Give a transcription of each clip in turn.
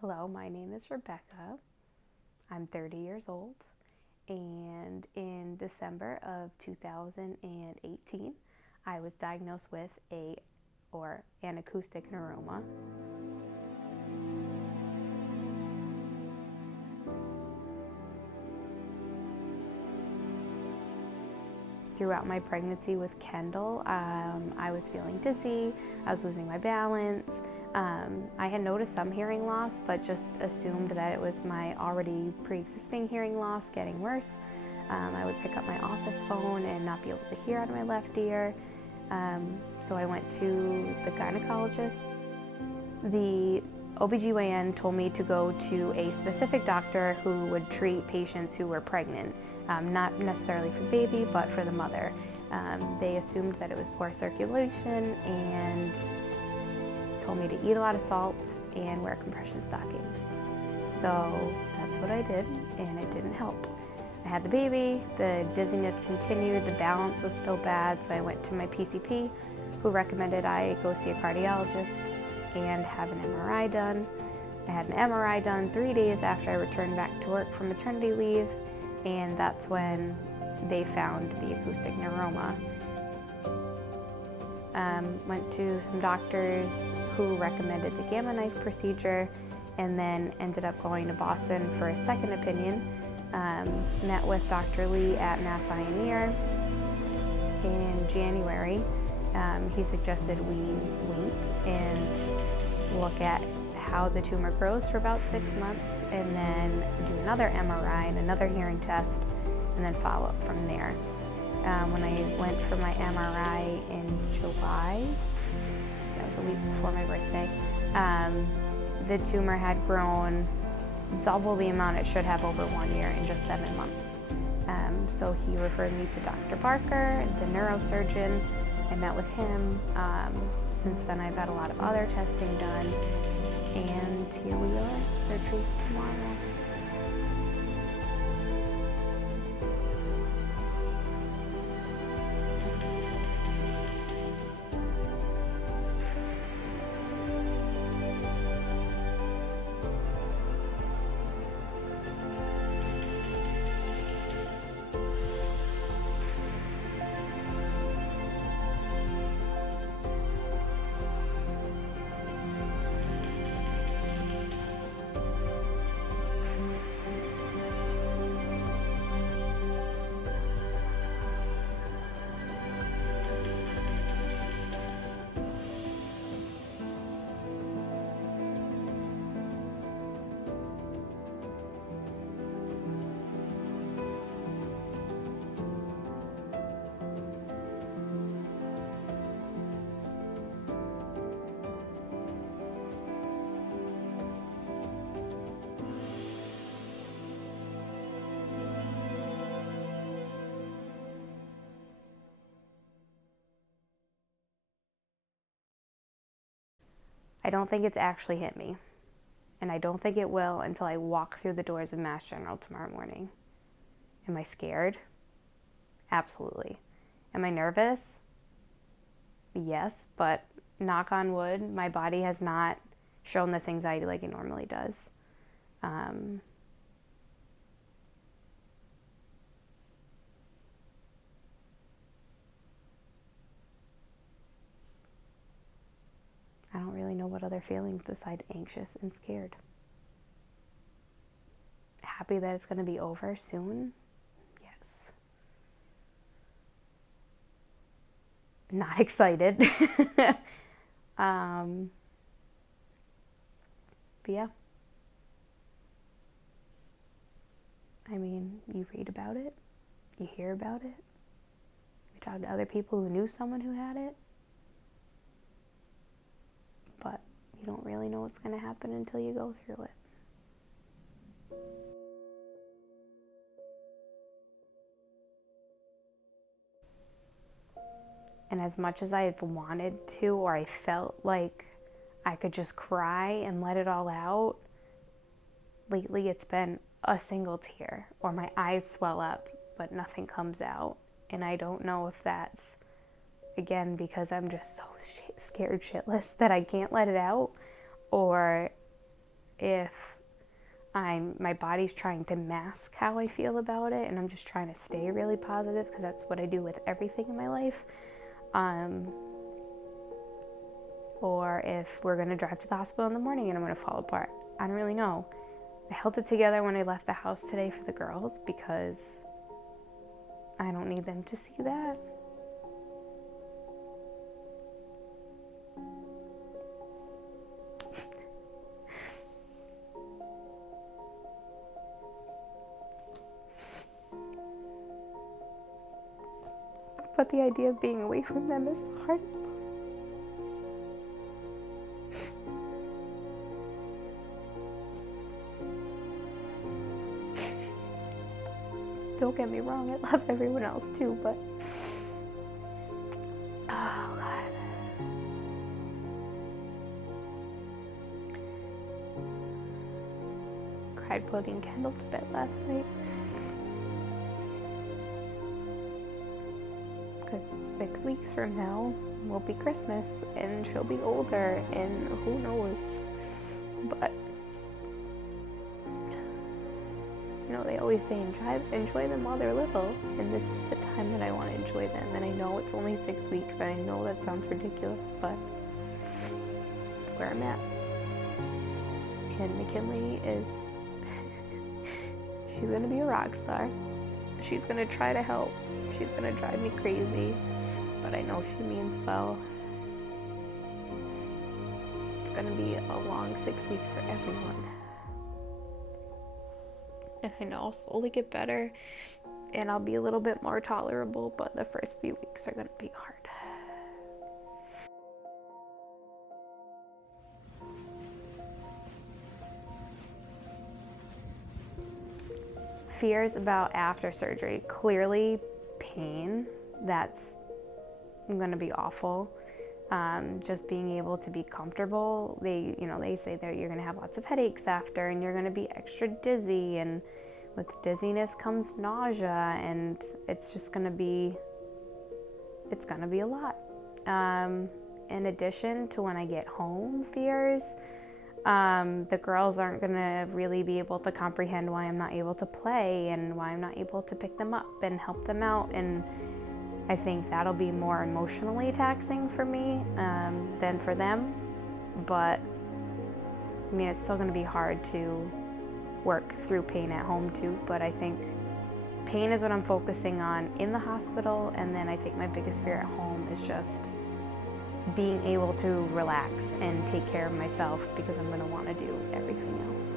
Hello, my name is Rebecca. I'm 30 years old, and in December of 2018, I was diagnosed with an acoustic neuroma. Throughout my pregnancy with Kendall, I was feeling dizzy, I was losing my balance. I had noticed some hearing loss, but just assumed that it was my already pre-existing hearing loss getting worse. I would pick up my office phone and not be able to hear out of my left ear. So I went to the gynecologist. The OBGYN told me to go to a specific doctor who would treat patients who were pregnant, not necessarily for the baby, but for the mother. They assumed that it was poor circulation and told me to eat a lot of salt and wear compression stockings. So that's what I did, and it didn't help. I had the baby, the dizziness continued, the balance was still bad, so I went to my PCP, who recommended I go see a cardiologist and have an MRI done. I had an MRI done 3 days after I returned back to work from maternity leave, and that's when they found the acoustic neuroma. Went to some doctors who recommended the gamma knife procedure, and then ended up going to Boston for a second opinion. Met with Dr. Lee at Mass Eye and Ear in January. He suggested we wait and look at how the tumor grows for about 6 months, and then do another MRI and another hearing test, and then follow up from there. When I went for my MRI in July, that was a week before my birthday, the tumor had grown double the amount it should have over 1 year in just 7 months. So he referred me to Dr. Barker, the neurosurgeon. I met with him. Since then I've had a lot of other testing done, and here we are. Surgery's tomorrow. I don't think it's actually hit me, and I don't think it will until I walk through the doors of Mass General tomorrow morning. Am I scared? Absolutely. Am I nervous? Yes, but knock on wood, my body has not shown this anxiety like it normally does. I don't really know what other feelings besides anxious and scared. Happy that it's going to be over soon? Yes. Not excited. But yeah. I mean, you read about it, you hear about it, you talk to other people who knew someone who had it, but you don't really know what's going to happen until you go through it. And as much as I've wanted to, or I felt like I could just cry and let it all out, lately it's been a single tear, or my eyes swell up but nothing comes out. And I don't know if that's, again, because I'm just so scared shitless that I can't let it out, or if my body's trying to mask how I feel about it, and I'm just trying to stay really positive because that's what I do with everything in my life. Or if we're going to drive to the hospital in the morning and I'm going to fall apart. I don't really know. I held it together when I left the house today for the girls because I don't need them to see that. But the idea of being away from them is the hardest part. Don't get me wrong, I love everyone else too, but oh God. Cried putting Kendall to bed last night. Because 6 weeks from now will be Christmas and she'll be older and who knows. But you know, they always say enjoy them while they're little, and this is the time that I want to enjoy them. And I know it's only 6 weeks, and I know that sounds ridiculous, but it's where I'm at. And McKinley is, she's going to be a rock star. She's going to try to help. She's going to drive me crazy, but I know she means well. It's going to be a long 6 weeks for everyone. And I know I'll slowly get better and I'll be a little bit more tolerable, but the first few weeks are going to be hard. Fears about after surgery. Clearly pain. That's going to be awful. Just being able to be comfortable. They say that you're going to have lots of headaches after, and you're going to be extra dizzy, and with dizziness comes nausea, and it's going to be a lot. In addition to when I get home, fears. The girls aren't going to really be able to comprehend why I'm not able to play and why I'm not able to pick them up and help them out, and I think that'll be more emotionally taxing for me than for them. But I mean, it's still going to be hard to work through pain at home too, but I think pain is what I'm focusing on in the hospital, and then I think my biggest fear at home is just being able to relax and take care of myself, because I'm going to want to do everything else.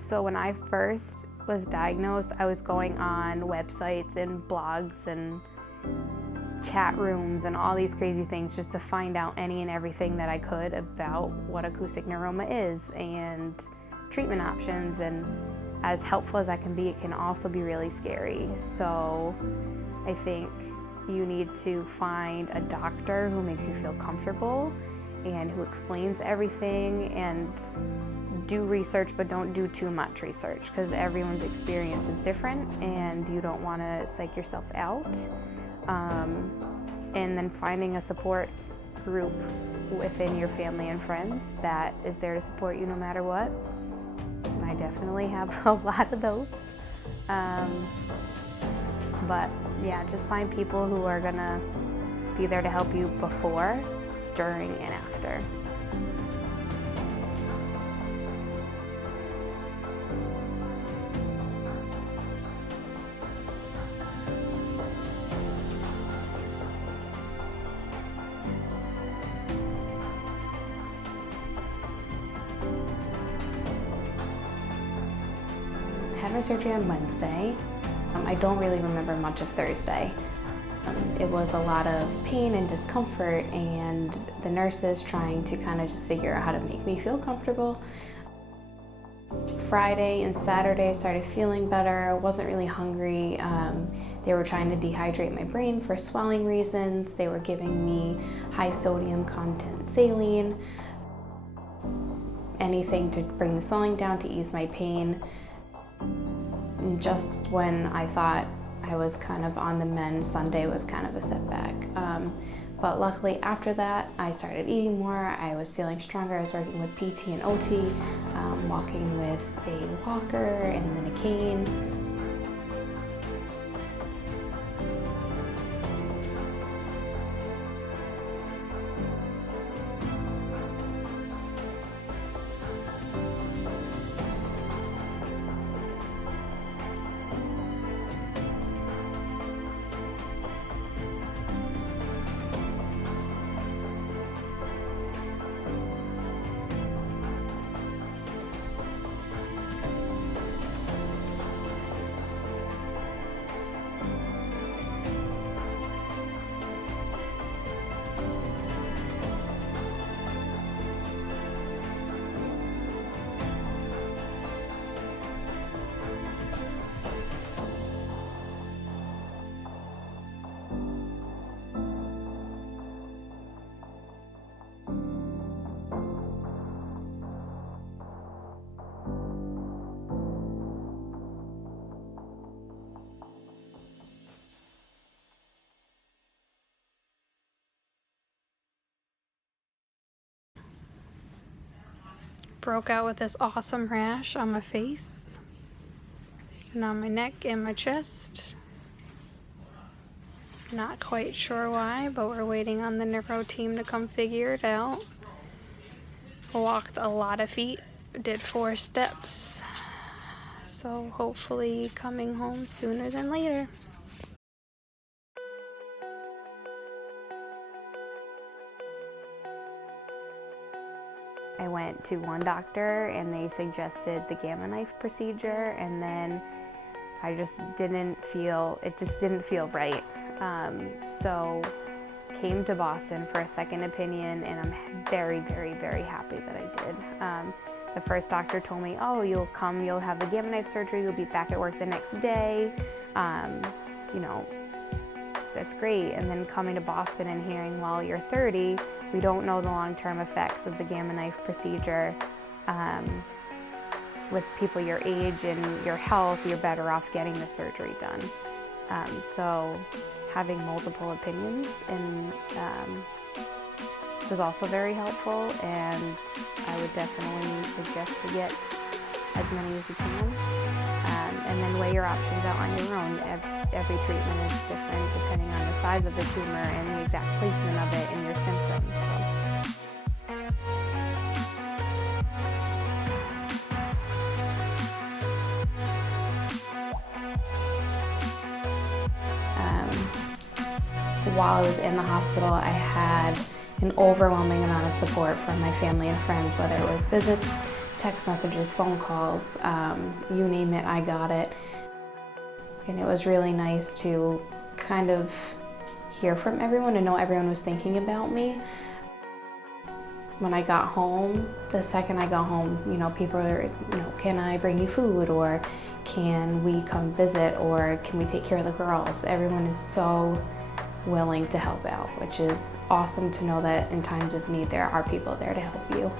So when I first was diagnosed, I was going on websites and blogs and chat rooms and all these crazy things just to find out any and everything that I could about what acoustic neuroma is and treatment options. And as helpful as that can be, it can also be really scary. So I think you need to find a doctor who makes you feel comfortable and who explains everything, and do research, but don't do too much research because everyone's experience is different and you don't want to psych yourself out. And then finding a support group within your family and friends that is there to support you no matter what. I definitely have a lot of those. But yeah, just find people who are gonna be there to help you before, during, and after. I had my surgery on Wednesday. I don't really remember much of Thursday. It was a lot of pain and discomfort, and the nurses trying to kind of just figure out how to make me feel comfortable. Friday and Saturday I started feeling better. I wasn't really hungry. They were trying to dehydrate my brain for swelling reasons. They were giving me high sodium content saline, anything to bring the swelling down to ease my pain. And just when I thought I was kind of on the mend, Sunday was kind of a setback. But luckily after that, I started eating more. I was feeling stronger. I was working with PT and OT, walking with a walker and then a cane. broke out with this awesome rash on my face and on my neck and my chest. Not quite sure why, but we're waiting on the neuro team to come figure it out. Walked a lot of feet, did 4 steps, so hopefully coming home sooner than later. I went to one doctor and they suggested the gamma knife procedure, and then it just didn't feel right. So came to Boston for a second opinion, and I'm very, very, very happy that I did. The first doctor told me, oh, you'll have the gamma knife surgery, you'll be back at work the next day. You know, that's great. And then coming to Boston and hearing, well, you're 30, we don't know the long-term effects of the gamma knife procedure. With people your age and your health, you're better off getting the surgery done. So having multiple opinions and was also very helpful, and I would definitely suggest to get as many as you can, and then weigh your options out on your own. Every treatment is different depending on the size of the tumor and the exact placement of it and your symptoms. While I was in the hospital, I had an overwhelming amount of support from my family and friends, whether it was visits, text messages, phone calls, you name it, I got it. And it was really nice to kind of hear from everyone and know everyone was thinking about me. When I got home, the second I got home, people were, can I bring you food, or can we come visit, or can we take care of the girls? Everyone is so willing to help out, which is awesome to know that in times of need there are people there to help you.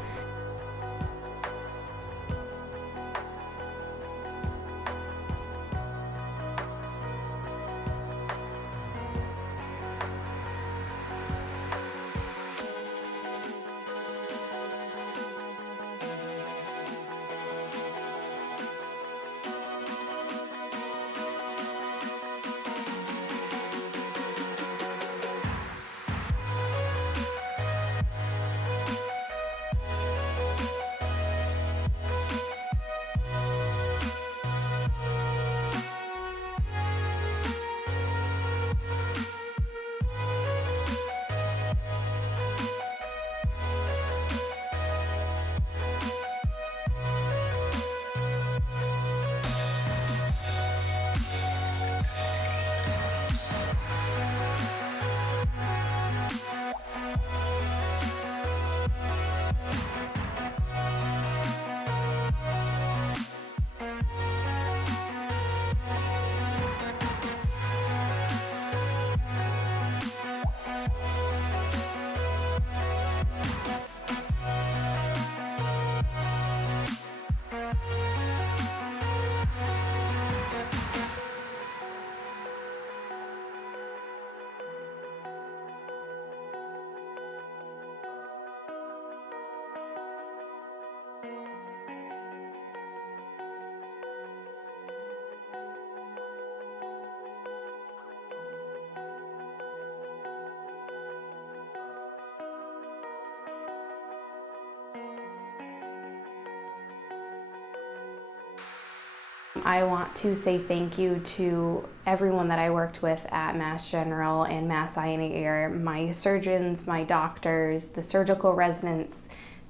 I want to say thank you to everyone that I worked with at Mass General and Mass Eye and Ear, my surgeons, my doctors, the surgical residents,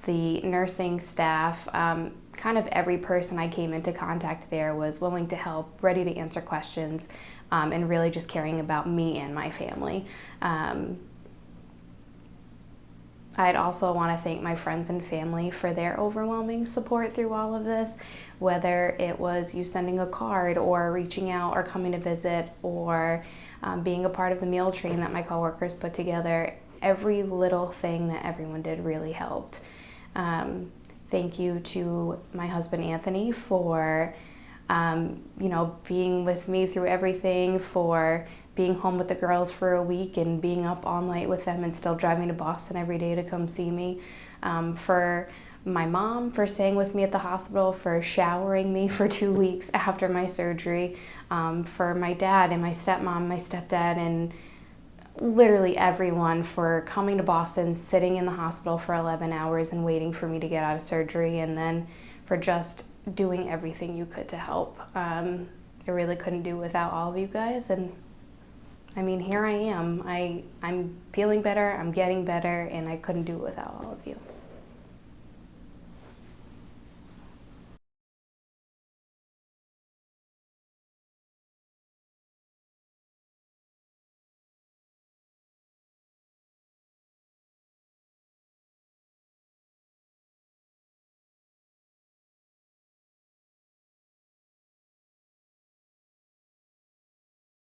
the nursing staff. Kind of every person I came into contact there was willing to help, ready to answer questions, and really just caring about me and my family. I'd also want to thank my friends and family for their overwhelming support through all of this, whether it was you sending a card or reaching out or coming to visit, or being a part of the meal train that my coworkers put together. Every little thing that everyone did really helped. Thank you to my husband Anthony for being with me through everything, for being home with the girls for a week and being up all night with them and still driving to Boston every day to come see me, for my mom for staying with me at the hospital, for showering me for 2 weeks after my surgery, for my dad and my stepmom, my stepdad, and literally everyone for coming to Boston, sitting in the hospital for 11 hours and waiting for me to get out of surgery, and then for just doing everything you could to help. I really couldn't do without all of you guys, and I mean, here I am. I'm feeling better, I'm getting better, and I couldn't do it without all of you.